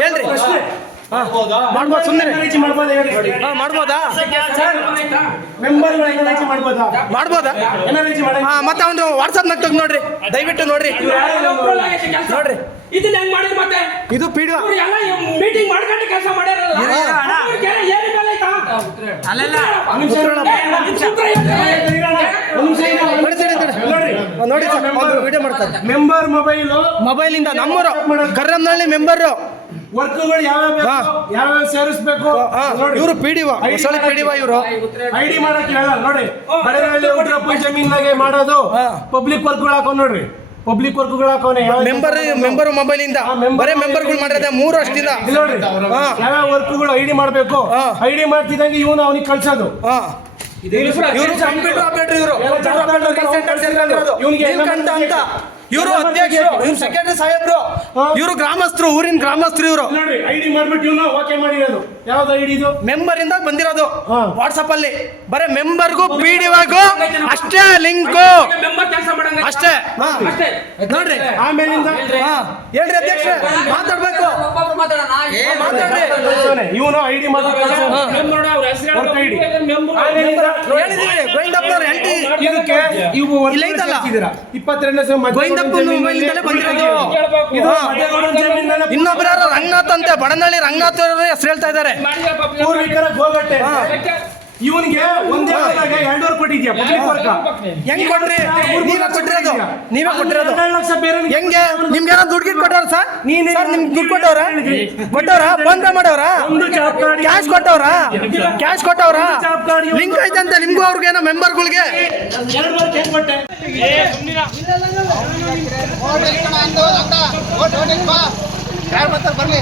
ಹೇಳ್ರಿ ಮಾಡ್ಬೋದು ಸುಮ್ಮನೆ ಮಾಡ್ಬೋದಾ ಮಾಡ್ಬೋದಾ ಮತ್ತೆ ಅವನು ವಾಟ್ಸಪ್ನಾಗ ತೆಗ್ದು ನೋಡ್ರಿ ದಯವಿಟ್ಟು ನೋಡ್ರಿ ನೋಡ್ರಿ ಇದು ಪಿಡಿಒ ಮೀಟಿಂಗ್ ಮಾಡ್ಕೊಂಡು ಕೆಲಸ ಮಾಡ್ಯಾರಲ್ಲ ನೋಡಿ ವಿಡಿಯೋ ಮಾಡ್ತಾರೆ ಮೆಂಬರ್ ಮೊಬೈಲ್ ಇಂದ ನಮ್ಮೂರು ಕರ್ರಮ್ನಳ್ಳಿ ಮೆಂಬರ್ ವರ್ಕ್ಗಳು ಯಾವ ಸೇರಿಸಬೇಕು ಇವರು ಪಿಡಿಒ ಹೊಸಳಿ ಪಿಡಿಒ ಇವರು ಐಡಿ ಮಾಡಕ್ಕೆ ಹೇಳಲ್ಲ ನೋಡಿ ಬಡೇನಹಳ್ಳಿ ಉಗ್ರಪ್ಪ ಜಮೀನಾಗೆ ಮಾಡೋದು ಪಬ್ಲಿಕ್ ವರ್ಕ್ಗಳು ಹಾಕೋ ನೋಡ್ರಿ ಪಬ್ಲಿಕ್ ವರ್ಕ್ಗಳು ಹಾಕೋನೆ ಮೆಂಬರ್ ಮೊಬೈಲ್ ಇಂದ ಬರೇ ಮೆಂಬರ್ಗಳು ಮಾಡಿರೋದೆ 3 ವರ್ಷದಿಂದ ನೋಡಿ ಯಾವ ವರ್ಕ್ಗಳು ಐಡಿ ಮಾಡಬೇಕು ಐಡಿ ಮಾಡ್ತಿದ್ದಂಗೆ ಇವನು ಅವನಿಗೆ ಕಳ್ಸೋದು ಇವರು ಕಂಪ್ಯೂಟರ್ ಆಪರೇಟರ್ ಇವರು ಅಧ್ಯಕ್ಷರು ಇವ್ರು ಸೆಕ್ರೆಟರಿ ಸಾಹೇಬ್ರು ಇವರು ಗ್ರಾಮಸ್ಥರು ಊರಿನ ಗ್ರಾಮಸ್ಥರು ಇವರು ನೋಡಿ ಐಡಿ ಮಾಡ್ಬಿಟ್ಟು ಇವನು ಓಕೆ ಮಾಡಿರೋದು ಯಾವ್ದು ಐಡಿ ಇದು ಮೆಂಬರ್ ಇಂದ ಬಂದಿರೋದು ವಾಟ್ಸ್ಆಪ್ ಅಲ್ಲಿ ಬರೇ ಮೆಂಬರ್ಗೂ ಪಿಡಿಒಗೂ ಅಷ್ಟೇ ಲಿಂಕ್ ಅಷ್ಟೇ ನೋಡ್ರಿ ಆಮೇಲಿಂದ ಹೇಳ್ರಿ ಅಧ್ಯಕ್ಷ ಮಾತಾಡ್ಬೇಕು ಮಾತಾಡ್ರಿ ಇವನು ಐಡಿ ಹೇಳಿದೀವಿ ಗೋವಿಂದಪ್ಪನವ್ರು ಎಂಟಿ ಇದಕ್ಕೆ ಇವು ಇಲ್ಲ ಐತಲ್ಲ 22 ಗೋವಿಂದಪ್ಪನ ಮೊಬೈಲ್ ಇಂದಲೇ ಬಂದಿರೋದು ಇನ್ನೊಬ್ರು ಯಾರು ರಂಗನಾಥ್ ಅಂತೆ ಬಡನಹಳ್ಳಿ ರಂಗನಾಥ್ ಹೆಸರು ಹೇಳ್ತಾ ಇದ್ದಾರೆ ಪೂರ್ವಿಕರ ಗೋಗಟ್ಟೆ ಇವನಿಗೆ ಒಂದೇ 2 ಕೊಟ್ಟಿದ್ಯಾ ಪಬ್ಲಿಕ್ ವರ್ಕ್ ಹೆಂಗ್ ಕೊಟ್ರಿ ನೀವೇ ಕೊಟ್ಟಿರೋದು 2 ಲಕ್ಷ ಬೇರೆ ಹೆಂಗೆ ನಿಮ್ಗೆ ಏನೋ ದುಡ್ಡು ಕೊಟ್ಟವ್ರ ಸರ್ ನಿಮ್ಗೆ ದುಡ್ಡು ಕೊಟ್ಟವ್ರ ಬಂದ ಮಾಡವ್ರ ಕ್ಯಾಶ್ ಕೊಟ್ಟವ್ರ ಲಿಂಕ್ ಐತಂತೆ ನಿಮ್ಗೂ ಅವ್ರಿಗೇನೋ ಮೆಂಬರ್ಗಳಿಗೆ ಯಾರು ಬರ್ತಾರೆ ಬರ್ಲಿ